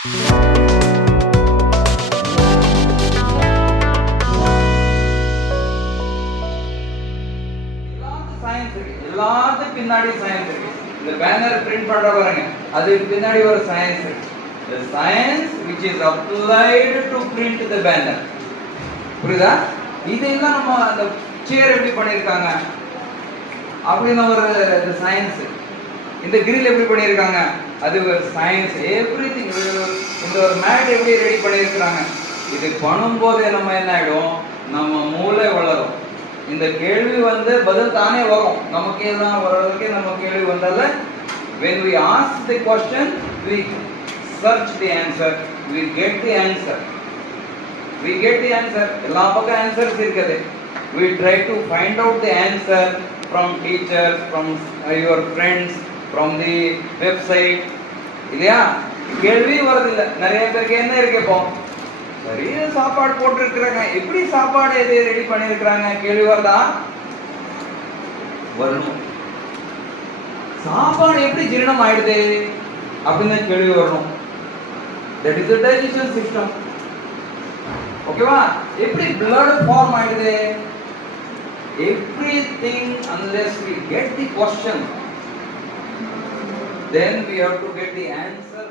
எல்லாத்துக்கு பின்னாடி சயின்ஸ் இருக்கு. இந்த பேனர் பிரிண்ட் பண்ற பாருங்க, அதுக்கு பின்னாடி ஒரு சயின்ஸ் இருக்கு. The science which is applied to print the banner. புரியுதா? இதெல்லாம் நம்ம அந்த சேர் எப்படி பண்ணிருக்காங்க அப்படின்னு ஒரு சயின்ஸ். இந்த கிரில் எப்படி பண்ணிருக்காங்க அது ஒரு சயின்ஸ். எவ்ரிதிங். இந்த ஒரு மேட் எப்படி ரெடி பண்ணிருக்காங்க, இது பண்ணும்போது நம்ம என்ன ஆயிடும், நம்ம மூளை வளரும். இந்த கேள்வி பதில் தானே வரும், நமக்கே தான் வர்றதுக்கு நம்ம கேள்வி வந்தால when we ask the question we search the answer, we get the answer. எல்லா பக்கம் ஆன்சர்ஸ் இருக்குது. we try to find out the answer from teachers, from your friends, from the website. இல்லையா? கேள்வி வரதில்லை. நிறைய பேருக்கு என்ன இருக்கு, இப்போ நிறைய சாப்பாடு போட்டுருக்குறாங்க, எப்படி சாப்பாடு எது ரெடி பண்ணிருக்கிறாங்க, கேள்வி வருதா? வரணும். சாப்பாடு எப்படி ஜீரணம் ஆயிடுது அப்படின்னு கேள்வி வரணும். that is the digestion system. ஓகேவா? எப்படி blood form ஆயிடுது, everything unless we get the question then we have to get the answer.